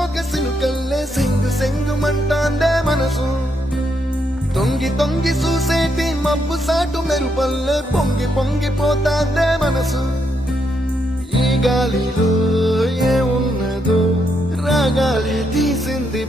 మోగ సినుకల్లే సెంగు సెంగుమంటాందే మనసు తొంగి తొంగి చూసేటి మబ్బు సాటు మెరుపల్లే పొంగి పొంగిపోతాందే మనసు ఈ గాలిలో ఏమున్నదో రాగాలి తీసింది